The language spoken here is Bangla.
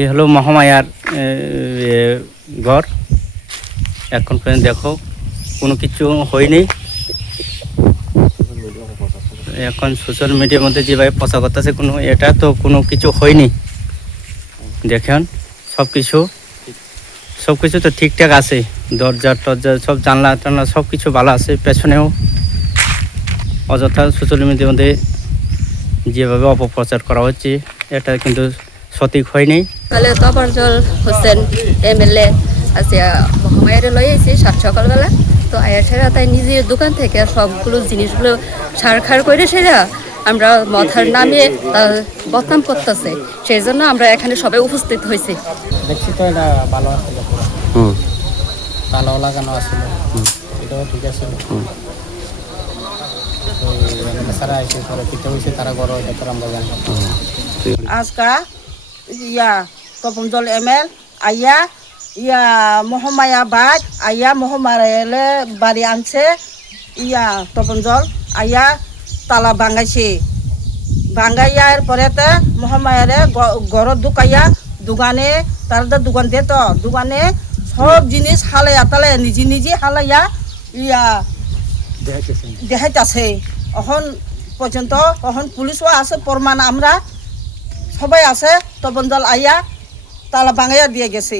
এ হলো মহামায়ার ঘর। এখন পর্যন্ত দেখো কোনো কিছু হয়নি। এখন সোশ্যাল মিডিয়ার মধ্যে যেভাবে প্রচার করতেছে এটা তো কোনো কিছু হয়নি। দেখেন সব কিছু তো ঠিকঠাক আছে, দরজা টরজা সব জানলা টানলা সব কিছু ভালো আছে। পেছনেও অযথা সোশ্যাল মিডিয়ার মধ্যে যেভাবে অপপ্রচার করা হচ্ছে এটা কিন্তু সঠিক হয়নি। তাহলে তফরজল হোসেন এমএলএ আছে মহামায়ারে লই আইছি সাত সকালবেলা। তো আয়াছেরা তাই নিজের দোকান থেকে সবগুলো জিনিসগুলো সারখার করে সেরা আমরা মাথার নামিয়ে বদনাম করতেছে, সেই জন্য আমরা এখানে সবাই উপস্থিত হয়েছি। দেখছি তো এটা ভালো আসলে ভালো লাগানো আসলে এটাও ঠিক আছে। সারা এসে পরে পিঠে হয়েছে তারা বড় এটা তো আমরা জানি। আজকা তপনজল এমএল আইয়া মহামায়া বাদ আইয়া মহামায়ালে বাড়ি আনছে তপনজল আইয়া তালা ভাঙাইছে। ভাঙাইয়ার পরেতে মহামায়ারে ঘরত ঢুকাইয়া দোকানে তার দোকান দিয়ে তো দোকানে সব জিনিস হালাইয়া তালে নিজে হালাইয়া দেখাইতেছে। এখন পর্যন্ত এখন পুলিশও আছে, প্রমাণ আমরা সবাই আছে। তপনজল আইয়া তালা ভাঙাইয়া দিয়ে গেছে।